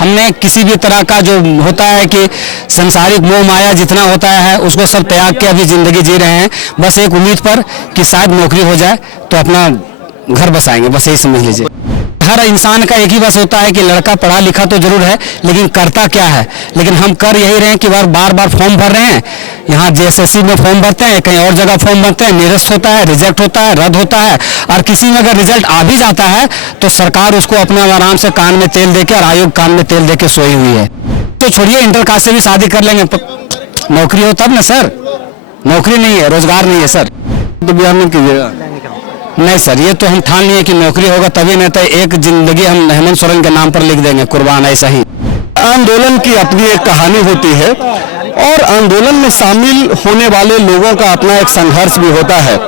हमने किसी भी तरह का जो होता है कि संसारिक मोह माया जितना होता है उसको सब त्याग के अभी ज़िंदगी जी रहे हैं, बस एक उम्मीद पर कि शायद नौकरी हो जाए तो अपना घर बसाएंगे, बस यही समझ लीजिए। हर इंसान का एक ही बस होता है कि लड़का पढ़ा लिखा तो जरूर है लेकिन करता क्या है। लेकिन हम कर यही रहे हैं कि बार बार फॉर्म भर रहे हैं, यहाँ जेएसएससी में फॉर्म भरते हैं, कहीं और जगह फॉर्म भरते हैं, निरस्त होता है, रिजेक्ट होता है, रद्द होता है, और किसी में अगर रिजल्ट आ भी जाता है तो सरकार उसको अपना आराम से कान में तेल देके और आयोग कान में तेल देके सोई हुई है। तो छोड़िए, इंटर कास्ट से भी शादी कर लेंगे, नौकरी हो तब ना सर। नौकरी नहीं है, रोजगार नहीं है सर, तो बिहार में कीजिएगा। नहीं सर, ये तो हम ठान लिए कि नौकरी होगा तभी, नहीं तो एक जिंदगी हम हेमंत सोरेन के नाम पर लिख देंगे कुर्बान। ऐसा ही आंदोलन की अपनी एक कहानी होती है और आंदोलन में शामिल होने वाले लोगों का अपना एक संघर्ष भी होता है।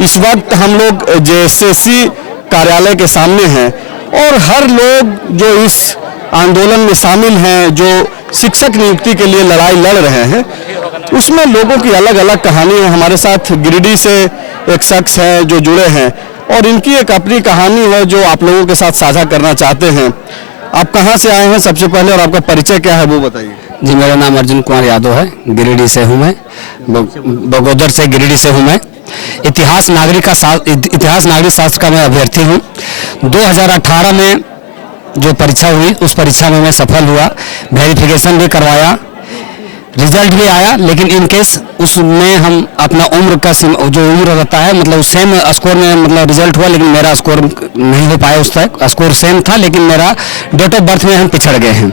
इस वक्त हम लोग जेएसएससी कार्यालय के सामने हैं और हर लोग जो इस आंदोलन में शामिल हैं, जो शिक्षक नियुक्ति के लिए लड़ाई लड़ रहे हैं, उसमें लोगों की अलग अलग कहानी है। हमारे साथ गिरिडीह से एक शख्स है जो जुड़े हैं और इनकी एक अपनी कहानी है जो आप लोगों के साथ साझा करना चाहते हैं। आप कहाँ से आए हैं सबसे पहले और आपका परिचय क्या है वो बताइए। जी, मेरा नाम अर्जुन कुमार यादव है, गिरिडीह से हूँ मैं, बगोदर से गिरिडीह से हूँ मैं। इतिहास नागरिक शास्त्र का मैं अभ्यर्थी हूँ। 2018 में जो परीक्षा हुई उस परीक्षा में मैं सफल हुआ, वेरिफिकेशन भी करवाया, रिजल्ट भी आया, लेकिन इन केस उसमें हम अपना उम्र का जो उम्र रहता है, मतलब सेम स्कोर में मतलब रिजल्ट हुआ, लेकिन मेरा स्कोर नहीं हो पाया। उस तक स्कोर सेम था लेकिन मेरा डेट ऑफ बर्थ में हम पिछड़ गए हैं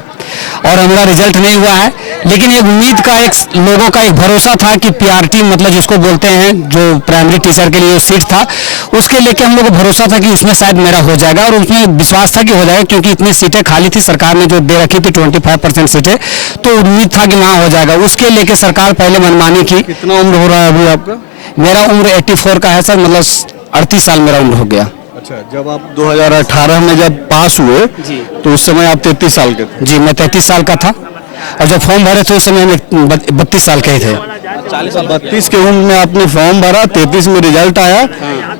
और हमारा रिजल्ट नहीं हुआ है। लेकिन एक उम्मीद का, एक लोगों का एक भरोसा था कि पीआरटी मतलब जिसको बोलते हैं, जो प्राइमरी टीचर के लिए सीट था, उसके लेके हम लोग को भरोसा था कि उसमें शायद मेरा हो जाएगा और उसमें विश्वास था कि हो जाएगा, क्योंकि इतनी सीटें खाली थी, सरकार ने जो दे रखी थी 25% सीटें, तो उम्मीद था कि वहाँ हो जाएगा। उसके लेके सरकार पहले मनमानी की। कितना उम्र हो रहा है अभी आपका? मेरा उम्र 84 का है सर, मतलब 38 साल मेरा उम्र हो गया। अच्छा, जब आप 2018 में जब पास हुए जी, तो उस समय आप 33 साल के थे? जी, मैं 33 साल का था और जब फॉर्म भरे थे उस समय हम 32 साल के ही थे। 32 की उम्र में आपने फॉर्म भरा, 33 में रिजल्ट आया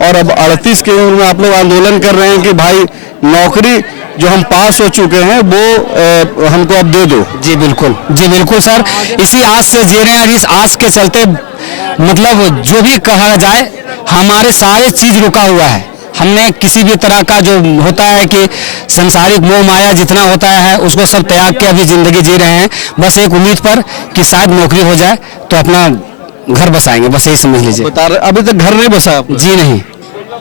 और अब 38 की उम्र में आप लोग आंदोलन कर रहे हैं कि भाई नौकरी जो हम पास हो चुके हैं वो हमको अब दे दो। जी बिल्कुल, जी बिल्कुल सर, इसी आस से जी रहे हैं। इस आस के चलते मतलब जो भी कहा जाए, हमारे सारे चीज रुका हुआ है। हमने किसी भी तरह का जो होता है कि संसारिक मोह माया जितना होता है उसको सब त्याग के अभी ज़िंदगी जी रहे हैं, बस एक उम्मीद पर कि शायद नौकरी हो जाए तो अपना घर बसाएंगे, बस यही समझ लीजिए। बता रहे अभी तक घर नहीं बसा आपने? जी नहीं।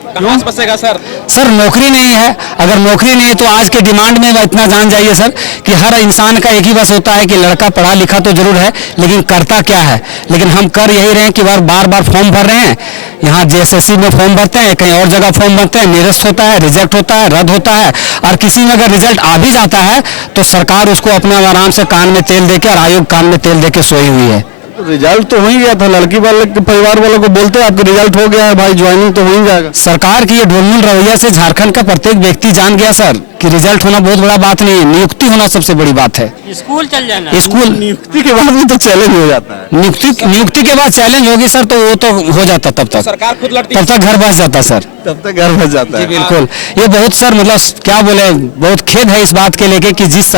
कहाँ बसेगा सर? सर नौकरी नहीं है, अगर नौकरी नहीं है तो आज के डिमांड में इतना जान जाइए सर कि हर इंसान का एक ही बस होता है कि लड़का पढ़ा लिखा तो जरूर है लेकिन करता क्या है। लेकिन हम कर यही रहे हैं कि बार बार फॉर्म भर रहे हैं, यहाँ जेएसएससी में फॉर्म भरते हैं, कहीं और जगह फॉर्म भरते हैं, निरस्त होता है, रिजेक्ट होता है, रद्द होता है, और किसी में अगर रिजल्ट आ भी जाता है तो सरकार उसको अपना आराम से कान में तेल देके और आयोग कान में तेल देके सोई हुई है। रिजल्ट तो हो ही गया था, लड़की वाले के परिवार वालों को बोलते आपका रिजल्ट हो गया है भाई, ज्वाइनिंग तो हो ही जाएगा। सरकार की ये ढोलमुल रवैया से झारखंड का प्रत्येक व्यक्ति जान गया सर कि रिजल्ट होना बहुत बड़ा बात नहीं है, नियुक्ति होना सबसे बड़ी बात है। स्कूल चल जाना, स्कूल नियुक्ति के बाद भी तो चैलेंज हो जाता है। नियुक्ति के बाद चैलेंज होगी सर, तो वो तो हो जाता, तब तक सरकार खुद लड़ती, तब तक घर बस जाता सर, तब तक घर बस जाता है। बिल्कुल। ये बहुत सर मतलब क्या बोले, बहुत खेद है इस बात के लेके कि जिस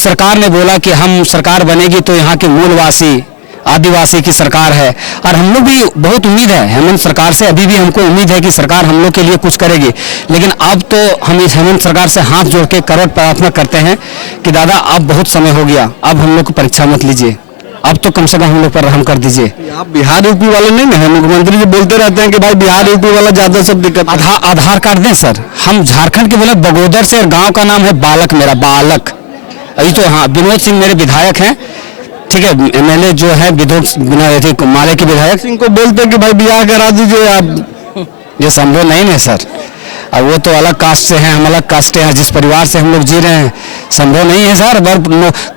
सरकार ने बोला कि हम सरकार बनेगी तो यहाँ के मूलवासी आदिवासी की सरकार है, और हम लोग भी बहुत उम्मीद है हेमंत सरकार से, अभी भी हमको उम्मीद है कि सरकार हम लोग के लिए कुछ करेगी। लेकिन अब तो हम इस हेमंत सरकार से हाथ जोड़ के करोड़ प्रार्थना करते हैं कि दादा अब बहुत समय हो गया, अब हम लोग को परीक्षा मत लीजिए, अब तो कम से कम हम लोग पर रहम कर दीजिए। आप बिहार यूपी वाले नहीं ना, मुख्यमंत्री जी बोलते रहते हैं कि भाई बिहार यूपी वाला ज्यादा सब दिक्कत। आधार कार्ड दें सर, हम झारखंड के बोले, बगोदर से, गाँव का नाम है बालक, मेरा बालक। अभी तो हाँ, विनोद सिंह मेरे विधायक हैं, ठीक है, एमएलए जो है विनोद माले के विधायक सिंह को बोलते कि भाई ब्याह करा दीजिए आप। ये संभव नहीं है सर, अब वो तो अलग कास्ट से हैं, हम अलग कास्ट से हैं, जिस परिवार से हम लोग जी रहे हैं संभव नहीं है सर।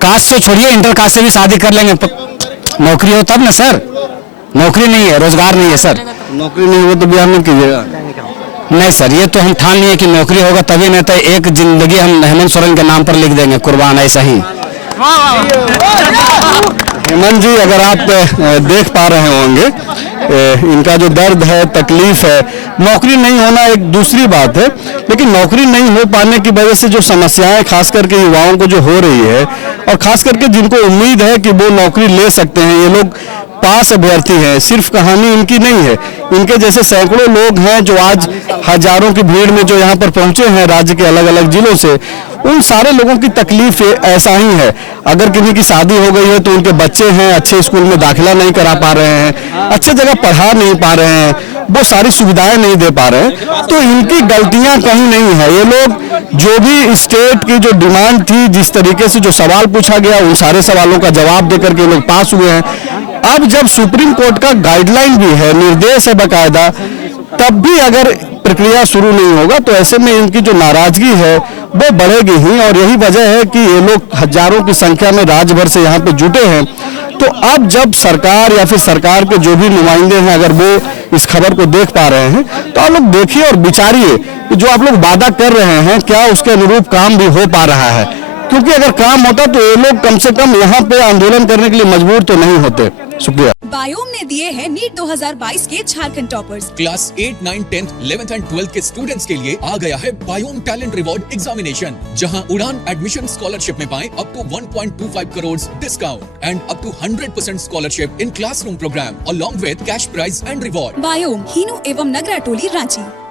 कास्ट से छोड़िए, इंटर कास्ट से भी शादी कर लेंगे, नौकरी हो तब ना सर। नौकरी नहीं है, रोजगार नहीं है सर। नौकरी नहीं हो तो ब्याह नहीं कीजिएगा। नहीं सर, ये तो हम ठान लिए कि नौकरी होगा तभी, नहीं तो एक जिंदगी हम हेमंत सोरेन के नाम पर लिख देंगे कुर्बान। ऐसा ही हेमंत जी, अगर आप देख पा रहे होंगे इनका जो दर्द है, तकलीफ है, नौकरी नहीं होना एक दूसरी बात है, लेकिन नौकरी नहीं हो पाने की वजह से जो समस्याएं खास करके युवाओं को जो हो रही है, और खास करके जिनको उम्मीद है कि वो नौकरी ले सकते हैं, ये लोग पास अभ्यर्थी हैं। सिर्फ कहानी इनकी नहीं है, इनके जैसे सैकड़ों लोग हैं जो आज हजारों की भीड़ में जो यहाँ पर पहुंचे हैं राज्य के अलग अलग जिलों से, उन सारे लोगों की तकलीफ ऐसा ही है। अगर किसी की शादी हो गई है तो उनके बच्चे हैं, अच्छे स्कूल में दाखिला नहीं करा पा रहे हैं, अच्छे जगह पढ़ा नहीं पा रहे हैं, वो सारी सुविधाएं नहीं दे पा रहे हैं, तो इनकी गलतियां कहीं नहीं है। ये लोग जो भी स्टेट की जो डिमांड थी, जिस तरीके से जो सवाल पूछा गया, उन सारे सवालों का जवाब देकर के लोग पास हुए हैं। अब जब सुप्रीम कोर्ट का गाइडलाइन भी है, निर्देश है बाकायदा, तब भी अगर प्रक्रिया शुरू नहीं होगा तो ऐसे में इनकी जो नाराजगी है वो बढ़ेगी ही। और यही वजह है कि ये लोग हजारों की संख्या में राज्य भर से यहाँ पे जुटे हैं। तो अब जब सरकार या फिर सरकार के जो भी नुमाइंदे हैं, अगर वो इस खबर को देख पा रहे हैं, तो आप लोग देखिए और विचारिए कि जो आप लोग वादा कर रहे हैं क्या उसके अनुरूप काम भी हो पा रहा है। क्योंकि अगर काम होता तो ये लोग कम से कम यहाँ पे आंदोलन करने के लिए मजबूर तो नहीं होते। शुक्रिया। बायोम ने दिए हैं नीट 2022 के Jharkhand toppers. Class 8, 9, 10, 11th and 12th के स्टूडेंट्स के लिए आ गया है बायोम टैलेंट रिवॉर्ड एग्जामिनेशन, जहां उड़ान एडमिशन स्कॉलरशिप में पाएं up to 1.25 crore discount and up to 100% scholarship in classroom programme along with cash prize and reward. Biome, Hinoo एवं नगरा टोली, रांची।